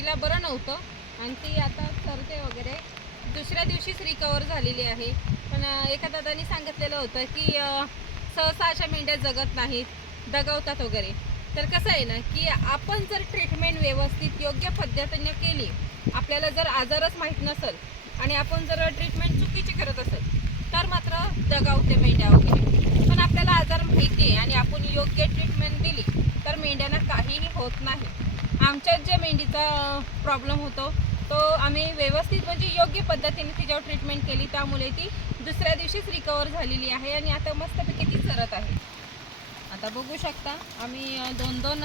तिला बरं नव्हतं. आणि ती आता चरते वगैरे. दुसऱ्या दिवशीच रिकवर झालेली आहे. पण एका दादानी सांगितलेलं होतं की सहसा अशा मेंढ्या जगत नाहीत. दगावतात वगैरे. तर कसं आहे ना की आपण जर ट्रीटमेंट व्यवस्थित योग्य पद्धतीने केली आपल्याला जर आजारच माहीत नसेल आणि आपण जर ट्रीटमेंट चुकीची करत असेल तर मात्र दगावते मेंढ्या वगैरे. पण आपल्याला आजार माहिती आहे आणि आपण योग्य ट्रीटमेंट दिली तर मेंढ्यांना काहीही होत नाही. आमच्या जे मेंढीचा प्रॉब्लेम होतो तो आम्ही व्यवस्थित म्हणजे योग्य पद्धतीने तिच्यावर ट्रीटमेंट केली. त्यामुळे ती दुसऱ्या दिवशीच रिकवर झालेली आहे आणि आता मस्तपैकी ती चरत आहे. आता बघू शकता आम्ही दोन दोन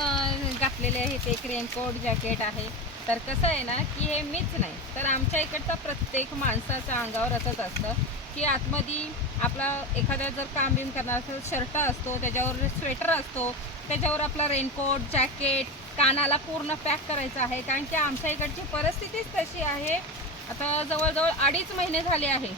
घातलेले आहेत. एक रेनकोट जॅकेट आहे. तर कसं आहे ना की हे मीच नाही तर आमच्या इकडचा प्रत्येक माणसाच्या अंगावर असंच असतं की आतमध्ये आपला एखादा जर काम बिम करणार असेल शर्ट असतो त्याच्यावर स्वेटर असतो त्याच्यावर आपला रेनकोट जॅकेट कानाला पूर्ण पॅक करायचं आहे. कारण की आमच्या इकडची परिस्थितीच तशी आहे. आता जवळजवळ अडीच महिने झाले आहे.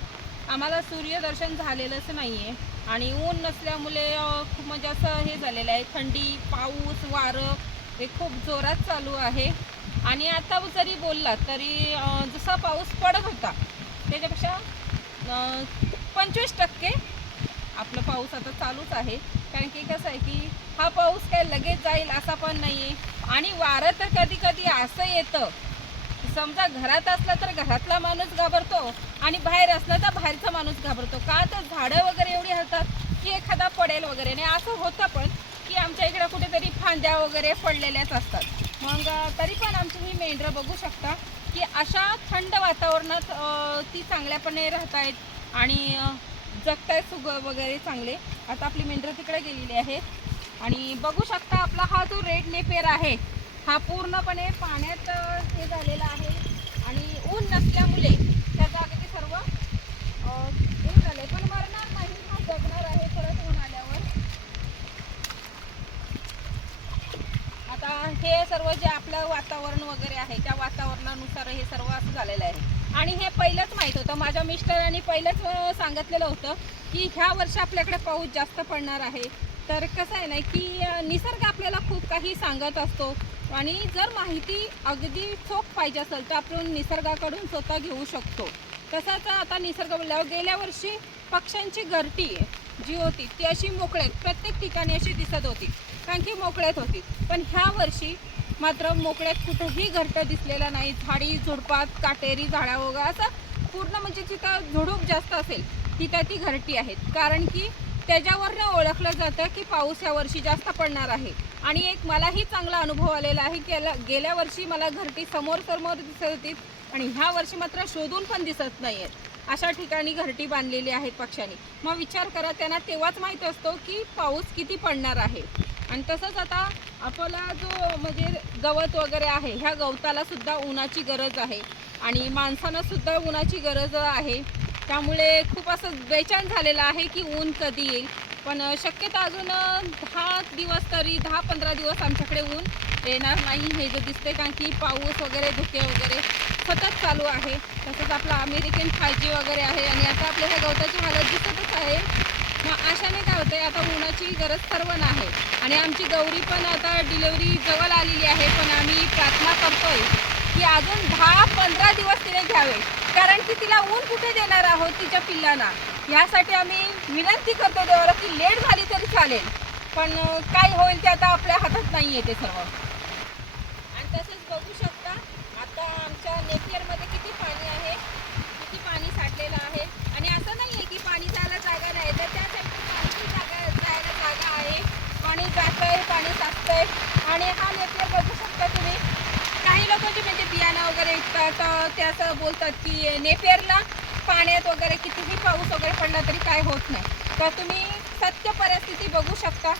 आम्हाला सूर्यदर्शन झालेलंच नाही आहे आणि ऊन नसल्यामुळे खूप म्हणजे असं हे झालेलं आहे. थंडी पाऊस वारं हे खूप जोरात चालू आहे. आणि आता जरी बोलला तरी जसा पाऊस पडत होता त्याच्यापेक्षा पंचवीस टक्के आपलं पाऊस आता चालूच आहे. कारण की कसं आहे की हा पाऊस काय लगेच जाईल असा पण नाही आहे आणि वारं तर कधी कधी असं येतं. समजा घरात असला तर घरातला माणूस घाबरतो आणि बाहेर असला तर बाहेरचा माणूस घाबरतो. का तर झाडं वगैरे एवढी हलतात की एखादा पडेल वगैरे. आणि असं होतं पण की आमच्या इकडे कुठेतरी फांद्या वगैरे पडलेल्याच असतात. मग तरी पण आमची ही मेंढरं बघू शकता की अशा थंड वातावरणात ती चांगल्यापणे राहत आहेत आणि जगत जगतायत सुग वगैरे चांगले. आता आपली मेंढरं तिकडे गेलेली आहेत. आणि बघू शकता आपला हा जो रेड नेपेर आहे हा पूर्णपणे पाण्यात हे झालेला आहे. आणि ऊन नसल्यामुळे त्याचा अगदी सर्व हे झाले. पण मरणार नाही हा जगणार आहे परत ऊन आल्यावर. आता हे सर्व जे आपलं वातावरण वगैरे आहे त्या वातावरणानुसार हे सर्व असं झालेलं आहे. आणि हे पहिलंच माहीत होतं. माझ्या मिस्टरांनी पहिलंच सांगितलेलं होतं की ह्या वर्षी आपल्याकडे पाऊस जास्त पडणार आहे. तर कसं आहे ना की निसर्ग आपल्याला खूप काही सांगत असतो. आणि जर माहिती अगदी चोख पाहिजे असेल तर आपण निसर्गाकडून स्वतः घेऊ शकतो. तसंच आता निसर्ग बोलल्यावर गेल्या वर्षी पक्ष्यांची घरटी जी होती ती अशी मोकळ्यात प्रत्येक ठिकाणी अशी दिसत होती कारण की मोकळ्यात होती. पण ह्या वर्षी मात्र मोकळ्यात कुठंही घरटं दिसलेला नाही. झाडी झुडपात काटेरी झाडा वगैरे असं पूर्ण म्हणजे जिथं झुडूप जास्त असेल तिथं ती घरटी आहेत. कारण की त्याच्यावरनं ओळखलं जातं की पाऊस या वर्षी जास्त पडणार आहे. आणि एक मलाही चांगला अनुभव आलेला आहे की याला- गेल्या वर्षी मला घरटी समोर समोर दिसत होती आणि ह्या वर्षी मात्र शोधून पण दिसत नाही आहेत अशा ठिकाणी घरटी बांधलेली आहेत पक्ष्यांनी. मग विचार करा त्यांना तेव्हाच माहीत असतो की पाऊस किती पडणार आहे. आणि तसंच आता आपला जो म्हणजे गवत वगैरे आहे ह्या गवताला सुद्धा उन्हाची गरज आहे. आणि माणसांना सुद्धा उन्हाची गरज आहे. त्यामुळे खूप असं बेचैन झालेलं आहे की ऊन कधी येईल. पण शक्यता अजून दहा दिवस तरी दहा पंधरा दिवस आमच्याकडे ऊन येणार नाही. हे जे दिसते कारण की पाऊस वगैरे धुके वगैरे सतत चालू आहे. तसंच आपला अमेरिकन फायजी वगैरे आहे आणि आता आपल्या ह्या गवताची हालत दिसतच आहे. मग अशाने काय होतं आता उन्हाची गरज सर्व आहे. आणि आमची गौरी पण आता डिलेवरी जवळ आलेली आहे पण आम्ही प्रार्थना करतोय की अजून दहा पंधरा दिवस तिने घ्यावे. कारण की तिला ऊन कुठे देणार आहोत तिच्या पिल्लांना? यासाठी आम्ही विनंती करतो देवाला की लेट झाली तरी चालेल. पण काय होईल ते आता आपल्या हातात नाही आहे ते सर्व आणि तसंच बघू शकता आता आमच्या नेपियरमध्ये किती पाणी आहे किती पाणी साठलेलं आहे आणि असं नाही आहे की पाणी जायला जागा नाही तर त्या साईडला पाणी जागा जायला जागा आहे पाणी जातंय पाणी साचतंय आणि हा नेपियर बघू शकता तुम्ही काही लोक जे म्हणजे बियाणं वगैरे विकतात अं, ते असं बोलतात की नेपियरला पाण्यात वगैरे कितीही पाऊस वगैरे पडला तरी काय होत नाही. तर तुम्ही सत्य परिस्थिती बघू शकता.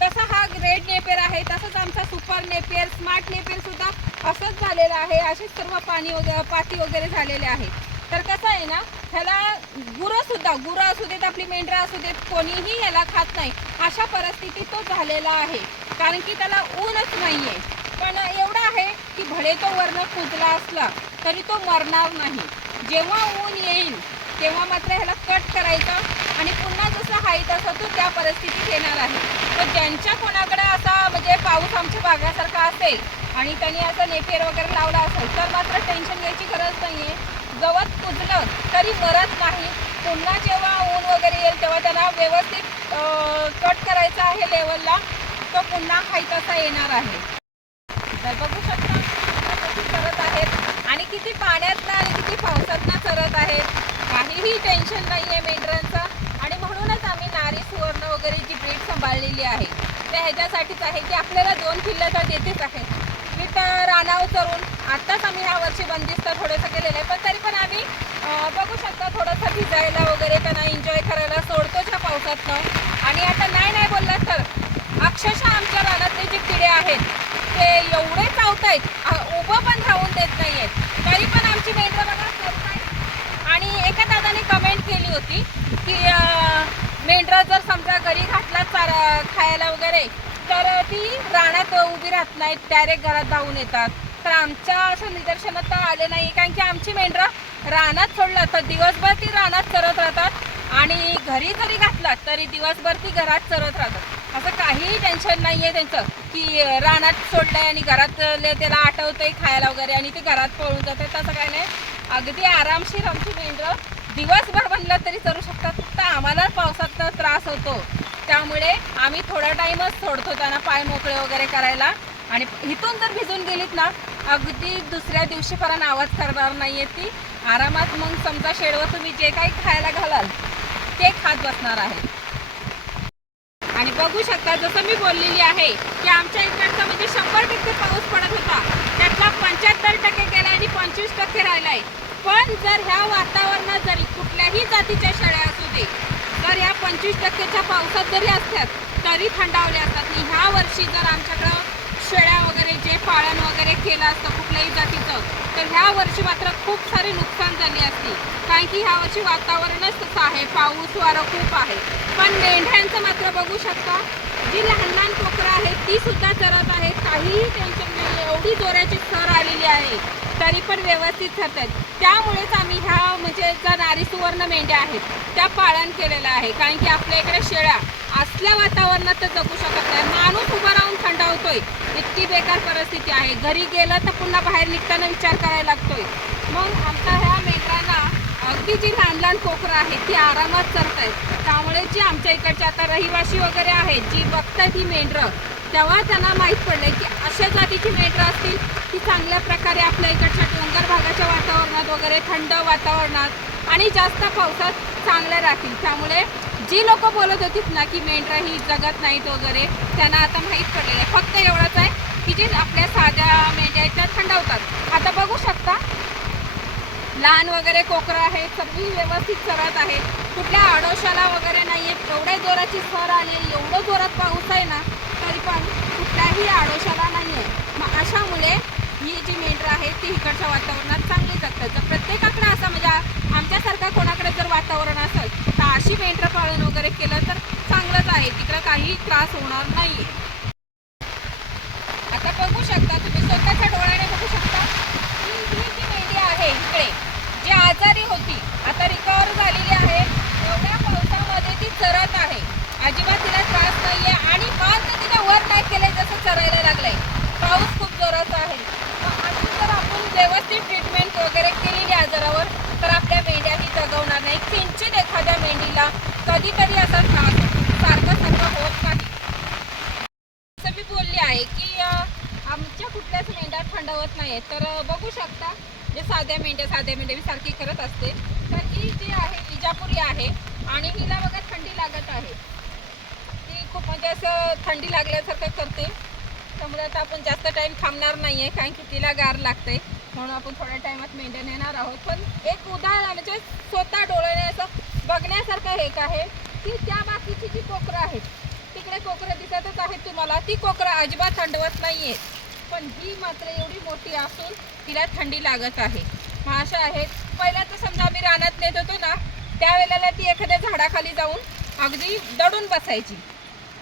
तसा हा रेड नेपियर आहे तसंच आमचा सुपर नेपियर स्मार्ट नेपियर सुद्धा असंच झालेलं आहे. असेच सर्व पाणी वगैरे पाती वगैरे झालेले आहेत तर कसं आहे ना ह्याला गुरंसुद्धा गुरं असू देत आपली मेंढरा असू देत कोणीही याला खात नाही. अशा परिस्थितीत तो झालेला आहे. कारण की त्याला ऊनच नाही आहे पण एवढं आहे की भले तो वर्ण कुजला असला तरी तो मरणार नाही. जेव्हा ऊन येईल तेव्हा मात्र ह्याला कट करायचा आणि पुन्हा जसं आहे तसं तो त्या परिस्थितीत येणार आहे. तर ज्यांच्या कोणाकडे असा म्हणजे पाऊस आमच्या भागासारखा असेल आणि त्यांनी असं नेपियर वगैरे लावला असेल तर मात्र टेन्शन घ्यायची गरज नाही आहे गवत कुजलं तरी मरत नाही. पुन्हा जेव्हा ऊन वगैरे येईल तेव्हा त्याला व्यवस्थित कट करायचा आहे लेवलला तो पुन्हा खायचा असा येणार आहे. तर बघू शकता कशी चरत आहेत आणि किती पाण्यातनं आणि किती पावसातनं चरत आहेत. काहीही टेन्शन नाही आहे मेंढरांचं. आणि म्हणूनच आम्ही नारी सुवर्ण वगैरे जी ब्रीड सांभाळलेली आहे त्या ह्याच्यासाठीच आहे की आपल्याला दोन किल्ले तर देतेच आहेत. मी तर रानावर करून आत्ताच आम्ही ह्या वर्षी बंदिस्त थोडंसं केलेलं आहे. पण तरी पण आम्ही बघू शकता थोडंसं भिजायला वगैरे त्यांना एन्जॉय करायला सोडतोच ह्या पावसातनं. आणि आता नाही नाही बोललात तर अक्षरशः आमच्या रानातले जे किडे आहेत ते एवढे चावतायत. उभं पण राहून देत नाही आहेत तरी पण आमची मेंढरं बघा करतायत आणि एका दादाने कमेंट केली होती की अं, मेंढरं जर समजा घरी घातला चारा खायला वगैरे तर ती रानात उभी राहत नाहीत डायरेक्ट घरात धावून येतात. तर आमच्या असं निदर्शनात तर आले नाही कारण की आमची मेंढरं रानात सोडलं तर दिवसभर ती रानात चरत राहतात. आणि घरी जरी घातलात तरी दिवसभर ती घरात चरत राहतात. असं काहीही टेन्शन नाही आहे त्यांचं. की रानात सोडलंय आणि घरात त्याला आठवतंय खायला वगैरे आणि ते घरात पळून जाते तसं काय नाही. अगदी आरामशीर आमची मेंढरं दिवसभर बनलं तरी चरू शकतात फक्त आम्हाला पावसात त्रास होतो. त्यामुळे आम्ही थोडा टाईमच सोडतो त्यांना पाय मोकळे वगैरे करायला. आणि इथून जर भिजून गेलीत ना अगदी दुसऱ्या दिवशीपर्यंत आवाज करणार नाही आहे ती. आरामात मग समजा शेडवर तुम्ही जे काही खायला घालाल ते खात बसणार आहे. आणि बघू शकता जसं मी बोललेली आहे की आमच्या इकडचा म्हणजे शंभर टक्के पाऊस पडत होता. त्यातला पंच्याहत्तर टक्के गेला आणि पंचवीस टक्के राहिलाय. पण जर ह्या वातावरणात जरी कुठल्याही जातीच्या शाळा असू दे जर ह्या पंचवीस टक्केच्या पावसात जरी असतात तरी थंडावले असतात. आणि ह्या वर्षी जर आमच्याकडं शेळ्या वगैरे जे पाळण वगैरे केलं असतं कुठल्याही जातीचं तर ह्या वर्षी मात्र खूप सारे नुकसान झाली असती. कारण की ह्या वर्षी वातावरणच तसं आहे पाऊस वारं खूप आहे. पण मेंढ्यांचं मात्र बघू शकता जी लहान लहान कोकरं आहेत ती सुद्धा चरत आहेत. काहीही टेन्शन नाही एवढी जोराची सर आलेली आहे तरी पण व्यवस्थित ठरतात त्यामुळेच आम्ही ह्या म्हणजे ज्या नारी सुवर्ण मेंढ्या आहेत त्या पाळण केलेलं आहे कारण की आपल्या इकडे शेळ्या असल्या वातावरणात तर जगू शकत नाही. माणूस उभा थंडावतोय इतकी बेकार परिस्थिती आहे. घरी गेलं तर पुन्हा बाहेर निघताना विचार करायला लागतोय. मग आमच्या ह्या मेंढरांना अगदी जी लहान लहान कोकरं आहेत ती आरामात चरत आहेत त्यामुळे जी आमच्या इकडचे आता रहिवासी वगैरे आहेत जी बघतात ही मेंढरं तेव्हा त्यांना माहीत पडलं की अशा जातीची मेंढरं असतील ती चांगल्या प्रकारे आपल्या इकडच्या डोंगर भागाच्या वातावरणात वगैरे थंड वातावरणात आणि जास्त पावसात चांगल्या राहतील. त्यामुळे जी लोक बोलत होतीत ना की मेंढरा ही जगत नाहीत वगैरे त्यांना आता माहीत पडलेलं आहे. फक्त एवढंच आहे की जे आपल्या साध्या मेंढ्या आहेत त्या थंडावतात. आता बघू शकता लहान वगैरे कोकरं आहेत सगळी व्यवस्थित चरत आहे. कुठल्या आडोशाला वगैरे नाही आहेत एवढ्या जोराची सर आली आहे एवढं जोरात पाऊस आहे ना तरी पण कुठल्याही आडोशाला नाही आहे मग अशामुळे ही जी मेंढरं आहेत ती इकडच्या वातावरणात चांगली जगतात. जर प्रत्येकाकडे असं कोणाकडे जर वातावरण असेल तर अशी मेंढरं पाळण वगैरे केलं तर चांगलंच आहे. तिकडं काही त्रास होणार नाही आता बघू शकता तुम्ही स्वतःच्या डोळ्याने बघू शकता की ही जी मेंढी आहे इकडे जी आजारी होती आता रिकवर झालेली आहे एवढ्या पावसामध्ये ती चरत आहे अजिबात तिला त्रास नाहीये आणि मान तर तिला वर नाही केलंय जसं चरायला लागलंय पाऊस खूप जोराचा आहे मग अशी जर आपण व्यवस्थित ट्रीटमेंट वगैरे केलेली आजारावर तर आपल्या मेंढ्या ही जगवणार नाही किंचित एखाद्या कधी कधी असा त्रास होतो. सारखं सारखं होत नाही. असं मी बोलली आहे की आमच्या कुठल्याच मेंढ्या थंडवत नाही तर बघू शकता जे साध्या मेंढ्या साध्या मेंढ्या मी सारखी करत असते. तर ही जी आहे विजापुरी आहे आणि हिला बघा थंडी लागत आहे. ती खूप म्हणजे असं थंडी लागल्यासारखं करते. त्यामुळे आता आपण जास्त टाईम थांबणार नाही आहे कारण की तिला गार लागते म्हणून आपण थोड्या टायमात मेंढ्या नेणार आहोत. पण एक उदाहरण म्हणजे स्वतः डोळ्याने असं बघण्यासारखं एक आहे की त्या बाकीची जी कोकरं आहेत तिकडे कोकरं दिसतच आहेत तुम्हाला. ती कोकरं अजिबात थंडवत नाही आहेत पण ही मात्र एवढी मोठी असून तिला थंडी लागत आहे. मग अशा आहेत. पहिला तर समजा आम्ही रानात नेत होतो ना त्यावेळेला ती एखाद्या झाडाखाली जाऊन अगदी दडून बसायची.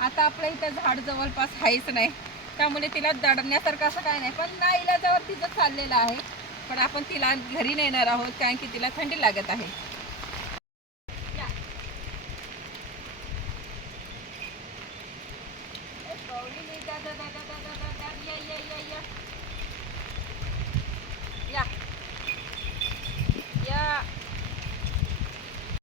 आता आपल्या इथं झाड जवळपास आहेच नाही. त्यामुळे तिला दडण्यासारखं असं काय नाही. पण ना इलाजावर तिचं चाललेलं आहे. पण आपण तिला घरी नेणार आहोत कारण की तिला थंडी लागत आहे.